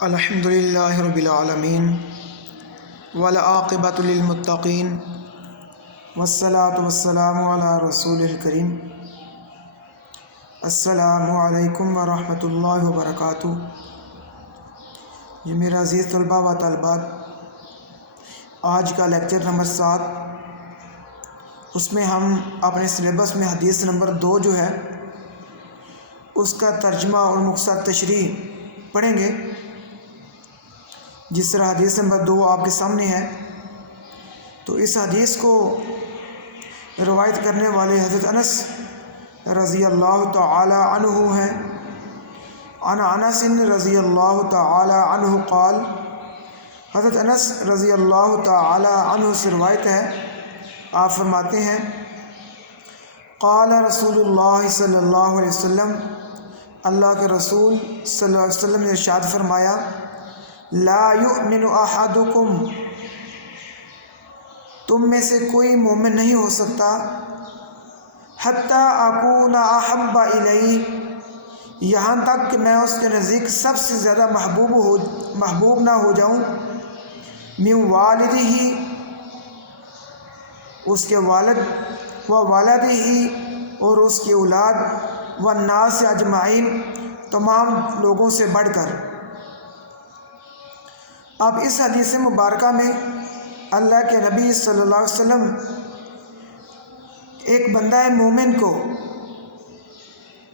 الحمدللہ رب العالمین والعاقبۃ للمتقین والصلاة والسلام علی رسول الکریم۔ السلام علیکم ورحمۃ اللہ وبرکاتہ۔ یہ میرا عزیز طلباء و طالبات، آج کا لیکچر نمبر 7، اس میں ہم اپنے سلیبس میں حدیث نمبر 2 جو ہے اس کا ترجمہ اور مختصر تشریح پڑھیں گے۔ جس طرح حدیث نمبر 2 آپ کے سامنے ہے، تو اس حدیث کو روایت کرنے والے حضرت انس رضی اللہ تعالی عنہ ہیں۔ عن انس رضی اللہ تعالی عنہ قال، حضرت انس رضی اللہ تعالی عنہ سے روایت ہے، آپ فرماتے ہیں قال رسول اللہ صلی اللہ علیہ وسلم، اللہ کے رسول صلی اللہ علیہ وسلم نے ارشاد فرمایا، لا یؤمن احدکم، تم میں سے کوئی مومن نہیں ہو سکتا، حتی اکون احب الیہ، یہاں تک کہ میں اس کے نزدیک سب سے زیادہ محبوب نہ ہو جاؤں، من والدہ، اس کے والد، و والدہ، اور اس کی اولاد، والناس اجمعین، تمام لوگوں سے بڑھ کر۔ اب اس حدیث مبارکہ میں اللہ کے نبی صلی اللہ علیہ وسلم ایک بندہ مومن کو،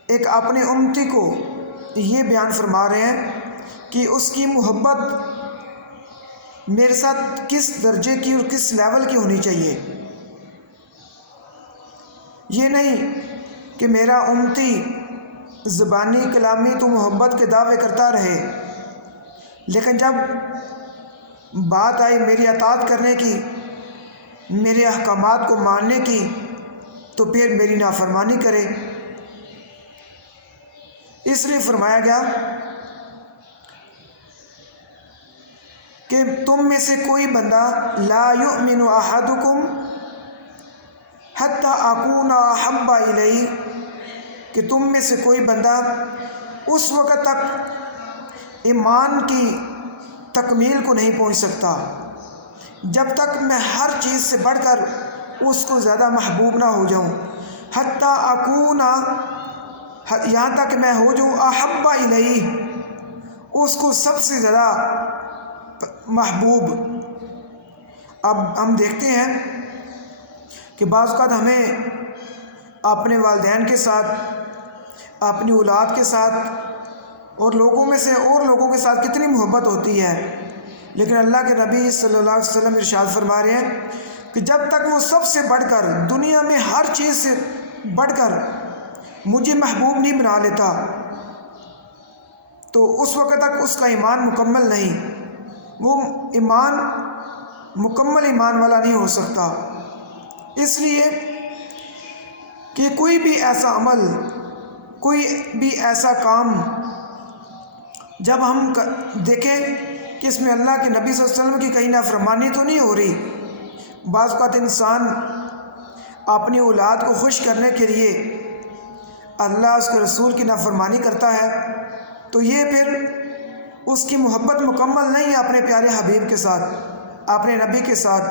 ایک اپنے امتی کو یہ بیان فرما رہے ہیں کہ اس کی محبت میرے ساتھ کس درجے کی اور کس لیول کی ہونی چاہیے۔ یہ نہیں کہ میرا امتی زبانی کلامی تو محبت کے دعوے کرتا رہے، لیکن جب بات آئی میری اطاعت کرنے کی، میرے احکامات کو ماننے کی، تو پھر میری نافرمانی کرے۔ اس لیے فرمایا گیا کہ تم میں سے کوئی بندہ، لا یؤمن احدکم حتی اکون احب الیہ، کہ تم میں سے کوئی بندہ اس وقت تک ایمان کی تکمیل کو نہیں پہنچ سکتا جب تک میں ہر چیز سے بڑھ کر اس کو زیادہ محبوب نہ ہو جاؤں، حتی اکون، یہاں تک کہ میں ہو جاؤں احب الیہ، اس کو سب سے زیادہ محبوب۔ اب ہم دیکھتے ہیں کہ بعض اوقات ہمیں اپنے والدین کے ساتھ، اپنی اولاد کے ساتھ، اور لوگوں میں سے اور لوگوں کے ساتھ کتنی محبت ہوتی ہے، لیکن اللہ کے نبی صلی اللہ علیہ وسلم ارشاد فرما رہے ہیں کہ جب تک وہ سب سے بڑھ کر، دنیا میں ہر چیز سے بڑھ کر مجھے محبوب نہیں بنا لیتا، تو اس وقت تک اس کا ایمان مکمل نہیں، وہ ایمان مکمل ایمان والا نہیں ہو سکتا۔ اس لیے کہ کوئی بھی ایسا عمل، کوئی بھی ایسا کام جب ہم دیکھیں کہ اس میں اللہ کے نبی صلی اللہ علیہ وسلم کی کہیں نافرمانی تو نہیں ہو رہی۔ بعض اوقات انسان اپنی اولاد کو خوش کرنے کے لیے اللہ اس کے رسول کی نافرمانی کرتا ہے، تو یہ پھر اس کی محبت مکمل نہیں ہے اپنے پیارے حبیب کے ساتھ، اپنے نبی کے ساتھ۔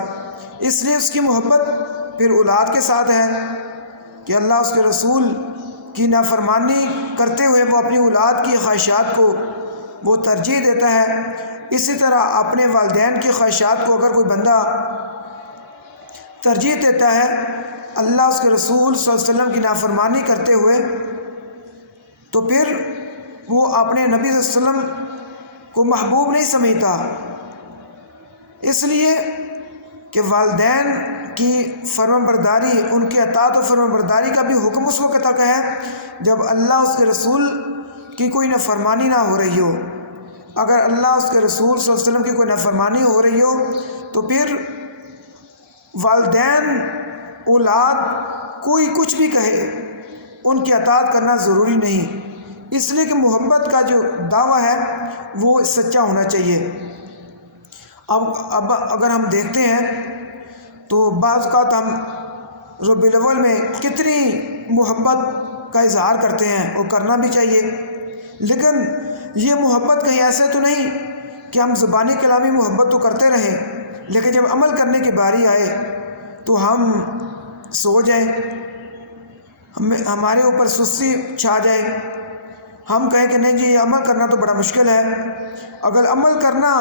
اس لیے اس کی محبت پھر اولاد کے ساتھ ہے کہ اللہ اس کے رسول کی نافرمانی کرتے ہوئے وہ اپنی اولاد کی خواہشات کو وہ ترجیح دیتا ہے۔ اسی طرح اپنے والدین کی خواہشات کو اگر کوئی بندہ ترجیح دیتا ہے اللہ اس کے رسول صلی اللہ علیہ وسلم کی نافرمانی کرتے ہوئے، تو پھر وہ اپنے نبی صلی اللہ علیہ وسلم کو محبوب نہیں سمجھتا۔ اس لیے کہ والدین کی فرمانبرداری، ان کی اطاعت و فرمانبرداری کا بھی حکم اس وقت تک ہے جب اللہ اس کے رسول کی کوئی نافرمانی نہ ہو رہی ہو۔ اگر اللہ اس کے رسول صلی اللہ علیہ وسلم کی کوئی نافرمانی ہو رہی ہو تو پھر والدین، اولاد، کوئی کچھ بھی کہے، ان کی اطاعت کرنا ضروری نہیں۔ اس لیے کہ محبت کا جو دعویٰ ہے وہ سچا ہونا چاہیے۔ اب اگر ہم دیکھتے ہیں تو بعض اوقات ہم ربیع الاول میں کتنی محبت کا اظہار کرتے ہیں، اور کرنا بھی چاہیے، لیکن یہ محبت کہیں ایسے تو نہیں کہ ہم زبانی کلامی محبت تو کرتے رہیں لیکن جب عمل کرنے کی باری آئے تو ہم سو جائیں، ہمارے اوپر سستی چھا جائے، ہم کہیں کہ نہیں جی یہ عمل کرنا تو بڑا مشکل ہے۔ اگر عمل کرنا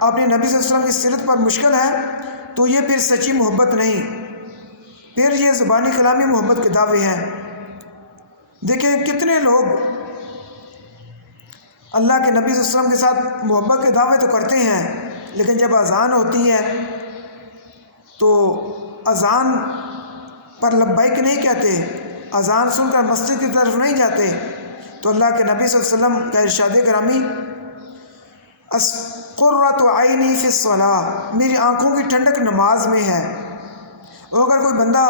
اپنے نبی صلی اللہ علیہ وسلم کی سیرت پر مشکل ہے تو یہ پھر سچی محبت نہیں، پھر یہ زبانی کلامی محبت کے دعوے ہیں۔ دیکھیں کتنے لوگ اللہ کے نبی صلی اللہ علیہ وسلم کے ساتھ محبت کے دعوے تو کرتے ہیں لیکن جب اذان ہوتی ہے تو اذان پر لبیک نہیں کہتے، اذان سن کر مسجد کی طرف نہیں جاتے۔ تو اللہ کے نبی صلی اللہ علیہ وسلم کا ارشاد گرامی قرۃ عینی فی الصلاۃ، میری آنکھوں کی ٹھنڈک نماز میں ہے۔ اور اگر کوئی بندہ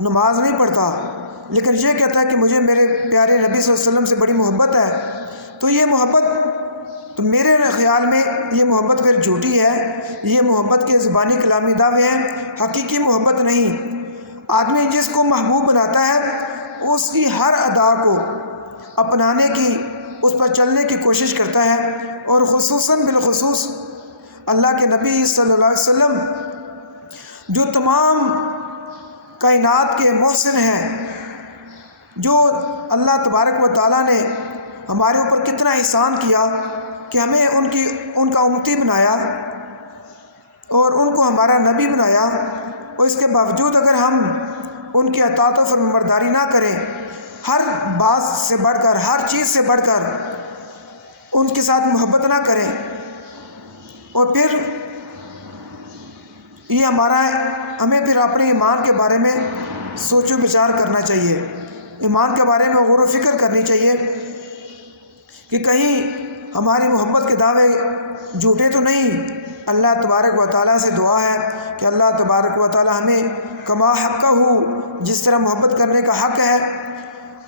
نماز نہیں پڑھتا لیکن یہ کہتا ہے کہ مجھے میرے پیارے نبی صلی اللہ علیہ وسلم سے بڑی محبت ہے، تو یہ محبت تو میرے خیال میں یہ محبت پھر جھوٹی ہے، یہ محبت کے زبانی کلامی دعوے ہیں، حقیقی محبت نہیں۔ آدمی جس کو محبوب بناتا ہے اس کی ہر ادا کو اپنانے کی، اس پر چلنے کی کوشش کرتا ہے، اور خصوصاً بالخصوص اللہ کے نبی صلی اللہ علیہ وسلم جو تمام کائنات کے محسن ہیں، جو اللہ تبارک و تعالیٰ نے ہمارے اوپر کتنا احسان کیا کہ ہمیں ان کا امتی بنایا اور ان کو ہمارا نبی بنایا، اور اس کے باوجود اگر ہم ان کی اطاعت و فرمانبرداری نہ کریں، ہر بات سے بڑھ کر، ہر چیز سے بڑھ کر ان کے ساتھ محبت نہ کریں، اور پھر یہ ہمیں پھر اپنے ایمان کے بارے میں سوچ و بچار کرنا چاہیے، ایمان کے بارے میں غور و فکر کرنی چاہیے کہ کہیں ہماری محبت کے دعوے جھوٹے تو نہیں۔ اللہ تبارک و تعالیٰ سے دعا ہے کہ اللہ تبارک و تعالیٰ ہمیں کما حقہ جس طرح محبت کرنے کا حق ہے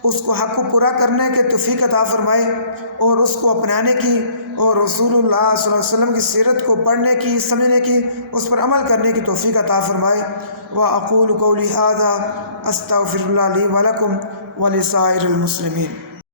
اس کو حق کو پورا کرنے کے توفیق عطا فرمائے، اور اس کو اپنانے کی اور رسول اللہ صلی اللہ علیہ وسلم کی سیرت کو پڑھنے کی، سمجھنے کی، اس پر عمل کرنے کی توفیق عطا فرمائے۔ وَأَقُولُ قَوْلِي هَذَا أَسْتَغْفِرُ اللَّهَ لِي وَلَكُمْ وَلِسَائِرِ الْمُسْلِمِينَ۔